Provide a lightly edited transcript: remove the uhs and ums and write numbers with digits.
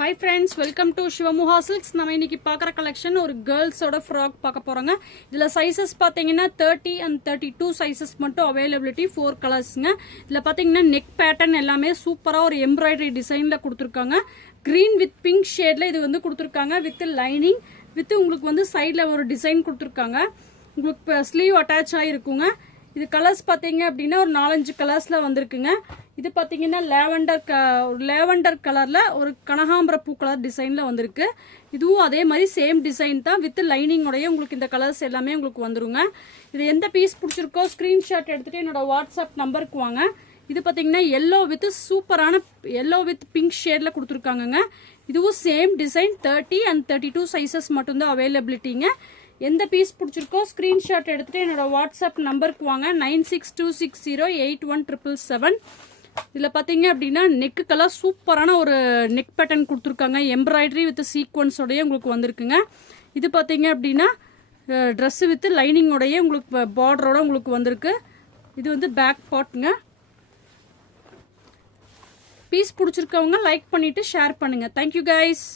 Hi friends, welcome to Shivamuha Silks. நம்ம இன்னைக்கு பார்க்குற கலெக்ஷன் ஒரு கேர்ள்ஸோட ஃப்ராக் பார்க்க போறோங்க. இதுல சைஸஸ் பாத்தீங்கன்னா 30 and 32 சைஸஸ் மட்டும் அவைலபிலிட்டி 4 கலர்ஸ்ங்க. இதுல பாத்தீங்கன்னா நெக் பேட்டர்ன் எல்லாமே சூப்பரா ஒரு எம்ப்ராய்டரி டிசைன்ல கொடுத்துருக்காங்க. கிரீன் வித் பிங்க் ஷேட்ல இது வந்து கொடுத்துருக்காங்க வித் லைனிங் வித் உங்களுக்கு வந்து சைட்ல ஒரு டிசைன் கொடுத்துருக்காங்க. உங்களுக்கு ஸ்லீவ் அட்டாச் ஆகிருக்குங்க. இது கலர்ஸ் பாத்தீங்க அப்படின்னா ஒரு 4-5 கலர்ஸ்ல வந்திருக்குங்க. இது பாத்தீங்கன்னா லேவண்டர் கலர்ல ஒரு கனகாம்பர பூ கலர் டிசைன்ல வந்திருக்கு. இதுவும் அதே மாதிரி சேம் டிசைன் தான் வித் லைனிங் உடைய உங்களுக்கு இந்த கலர்ஸ் எல்லாமே உங்களுக்கு வந்துருங்க. இது எந்த பீஸ் பிடிச்சிருக்கோ ஸ்கிரீன்ஷாட் எடுத்துட்டு என்னோட வாட்ஸ்அப் நம்பருக்கு வாங்க. இது பாத்தீங்கன்னா எல்லோ வித் சூப்பரான எல்லோ வித் பிங்க் ஷேட்ல கொடுத்துருக்காங்க. இதுவும் சேம் டிசைன் 30 and 32 சைசஸ் மட்டும்தான் அவைலபிலிட்டிங்க. எந்த பீஸ் பிடிச்சிருக்கோ ஸ்கிரீன்ஷாட் எடுத்துட்டு என்னோட வாட்ஸ்அப் நம்பருக்கு வாங்க 9626081777. இதுல பாத்தீங்க அப்படின்னா நெக்கு கலர் சூப்பரான ஒரு நெக் பேட்டர்ன் கொடுத்துருக்காங்க. எம்ப்ராய்டரி வித் சீக்வன்ஸோடய உங்களுக்கு வந்திருக்குங்க. இது பாத்தீங்க அப்படின்னா ட்ரெஸ் வித் லைனிங்கோடய உங்களுக்கு பார்டரோட உங்களுக்கு வந்திருக்கு. இது வந்து பேக் பார்ட்டுங்க. பீஸ் பிடிச்சிருக்கவங்க லைக் பண்ணிட்டு ஷேர் பண்ணுங்க. Thank you guys.